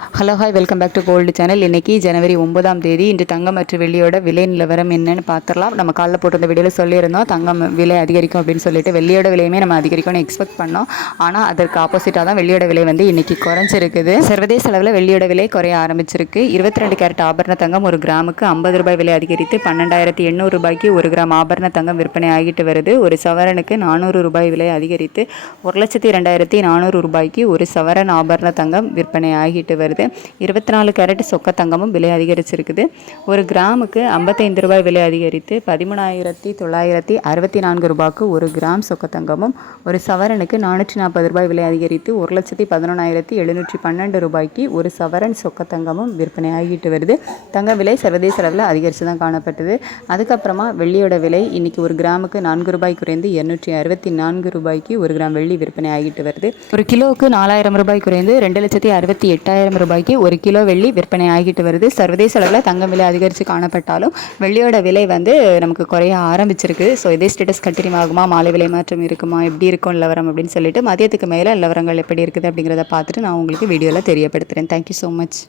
Hello hi welcome back to gold channel. இன்றைக்கி ஜனவரி 9ஆம் தேதி. இன்று தங்கம் மற்றும் வெள்ளியோட விலை நிலவரம் என்னென்னு பார்த்துடலாம். நம்ம காலைல போட்டு வீடியோவில் சொல்லியிருந்தோம் தங்கம் விலை அதிகரிக்கும் அப்படின்னு சொல்லிட்டு. வெள்ளியோட விலையுமே நம்ம அதிகரிக்கும்னு எக்ஸ்பெக்ட் பண்ணோம். ஆனால் அதற்கு ஆப்போசிட்டாக தான் வெள்ளியோட விலை வந்து இன்றைக்கி குறைஞ்சிருக்குது. சர்வதேச அளவில் வெள்ளியோட விலை குறைய ஆரம்பிச்சிருக்கு. 22 கேரட் ஆபரண தங்கம் ஒரு கிராமுக்கு 50 ரூபாய் விலை அதிகரித்து 12,800 ரூபாய்க்கு ஒரு கிராம் ஆபரண தங்கம் விற்பனை ஆகிட்டு வருது. ஒரு சவரனுக்கு 400 ரூபாய் விலை அதிகரித்து 1,02,400 ரூபாய்க்கு ஒரு சவரன் ஆபரண தங்கம் விற்பனை ஆகிட்டு வருது. 24 கேரட் சொக்க தங்கமும் விலை அதிகரிச்சிருக்குது. ஒரு கிராமுக்கு 55 ரூபாய் விலை அதிகரித்து 13,964 ரூபாய்க்கு ஒரு கிராம் சொக்க தங்கமும், ஒரு சவரனுக்கு 440 ரூபாய் விலை அதிகரித்து 1,11,712 ரூபாய்க்கு ஒரு சவரன் சொக்க தங்கமும் விற்பனை ஆகிட்டு வருது. தங்க விலை சர்வதேச அளவில் அதிகரித்து தான் காணப்பட்டது. அதுக்கப்புறமா வெள்ளியோட விலை இன்னைக்கு ஒரு கிராமுக்கு 4 ரூபாய் குறைந்து 264 ரூபாய்க்கு ஒரு கிராம் வெள்ளி விற்பனை ஆகிட்டு வருது. ஒரு கிலோவுக்கு 4000 ரூபாய் குறைந்து 2,68,000 ரூபாய்க்கு ஒரு கிலோ வெள்ளி விற்பனை ஆகிட்டு வருது. சர்வதேச அளவில் தங்கம் விலை அதிகரித்து காணப்பட்டாலும் வெள்ளியோட விலை வந்து நமக்கு குறைய ஆரம்பிச்சிருக்கு. ஸோ இதே ஸ்டேட்டஸ் கண்டினியூ ஆகுமா, மாலை விலை மாற்றம் இருக்குமா, எப்படி இருக்கும் நிலவரம் அப்படின்னு சொல்லிட்டு மதியத்துக்கு மேலே நிலவரங்கள் எப்படி இருக்குது அப்படிங்கிறத பார்த்துட்டு நான் உங்களுக்கு வீடியோவில் தெரியப்படுத்துகிறேன். Thank you so much.